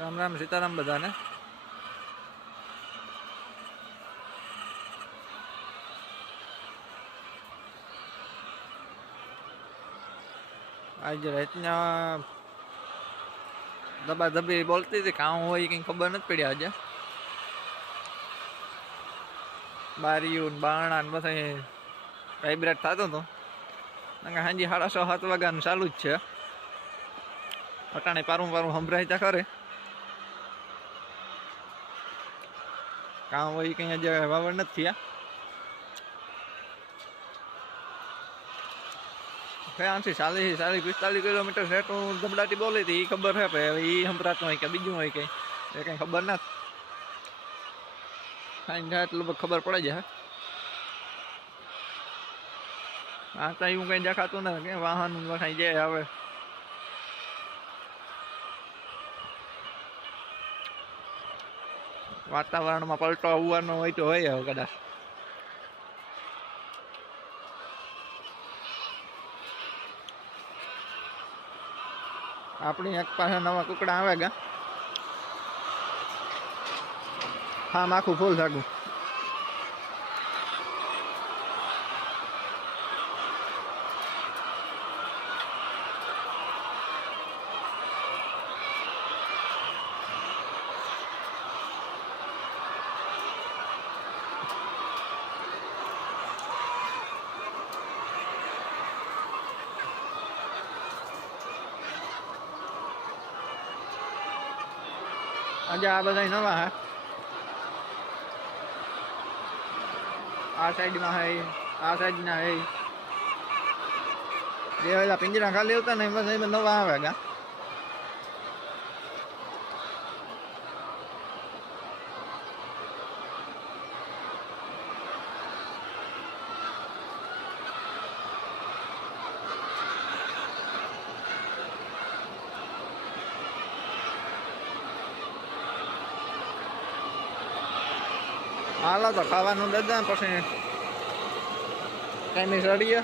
રામ રામ, સીતારામ બધાને. આજે રાતના દબા દબી બોલતી હતી કામ હોય કંઈ ખબર નથી પડી આજે. બારીયું ને બારણા ને બધા વાઇબ્રેટ થતો હતો. હાજી સાડા છ, સાત વાગ્યાનું ચાલુ જ છે. અટાણે પારું પારું સંભળાય ત્યાં ખરે. કામ હોય કંઈ આજે વાવડ નથી થયા. આમથી ચાલીસ ચાલીસ, પિસ્તાલીસ કિલોમીટર સેટું ધબડાટી બોલી હતી એ ખબર છે એ સંભળાતું હોય કે બીજું હોય કંઈ. એ કંઈ ખબર ખાઈને જાય એટલું ખબર પડે છે આ તો એવું કંઈ દેખાતું નથી કે વાહન જાય હવે વાતાવરણમાં પલટો આવવાનો હોય તો હોય હવે કદાચ. આપણી એક પાસે નવા કુકડા આવે ગા. હા આખું ફૂલ થાકું આજે આ બધા નવા હે. આ સાઈડમાં હે આ સાઈડના હે જે ઓલા પિંજરા ખાલી હતા ને એમાં નવા આવે ગા. હાલો તો ખાવાનું દાદા પછી કઈ સડીએ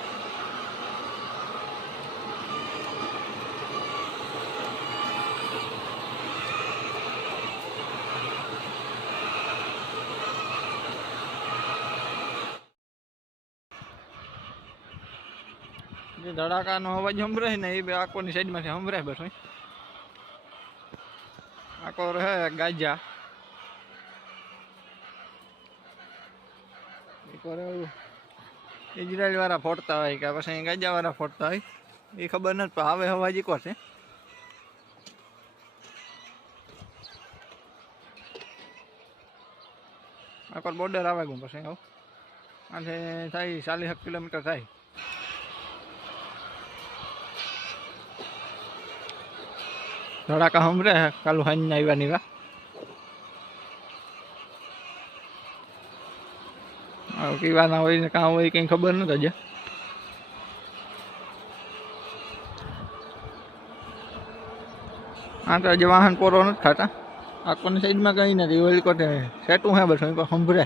જે ધડાકાનો અવાજ સંભળાય ને એ બે આકોની સાઈડમાંથી સંભળાય બસ આકો રહે ગાજા. કરે ઇઝરાયલ વાળા ફોડતા હોય કે પછી ગાજાવાળા ફોડતા હોય, એ ખબર નથી, પણ હવે હવા જીકો છે. આખો બોર્ડર આવે ગયું પછી આવું આથી થાય ચાલીસ કિલોમીટર થાય. ધડાકા હમરે કાલુ હાઈ આવ્યા નીવા. હવે પીવાના હોય ને કાં હોય કંઈ ખબર નથી હજી. આ તો હજી વાહન પોરો નથી ખાતા આકોની સાઈડમાં કંઈ નથી. ઓલી કોટે સેટું હે બસ સંભળે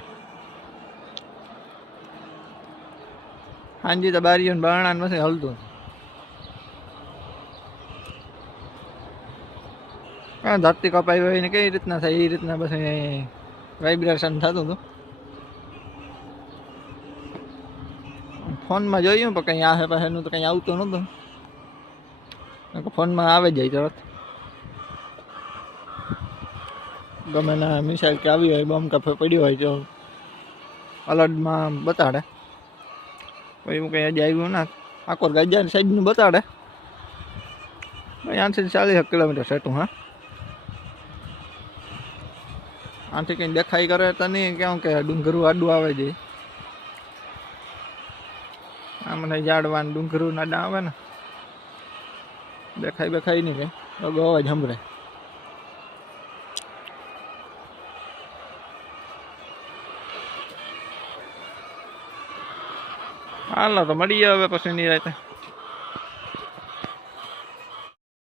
હાંજી તો બારીઓ ને બારણા નથી હલતું. ધરતી કપાઈ હોય ને કઈ રીતના થાય? એ રીતના પછી વાઇબ્રેશન થતું હતું. ફોનમાં જોયું પણ કંઈ પાસેનું તો કંઈ આવતું નહોતું ફોનમાં આવે જાય તરત. ગમે ના મિસાઇલ કે આવી હોય બોમ્બ કાફે પડ્યો હોય તો અલર્ટમાં બતાડે. પછી એવું કંઈ હજી આવ્યું ના. આખો ગાજાની સાઈડનું બતાડે. આઠથી ચાલીસ કિલોમીટર સેટું હા. આથી કંઈ દેખાઈ કરે તો નહીં, કેમ કે ડુંગરું આડું આવે છે આ મને ઝાડવાન ડુંગરું નાડા આવે ને, દેખાય બેખાય નહીં કઈ બહુ અવાજ સંભળાય હાલો તો મળીએ હવે પછી ની રાતે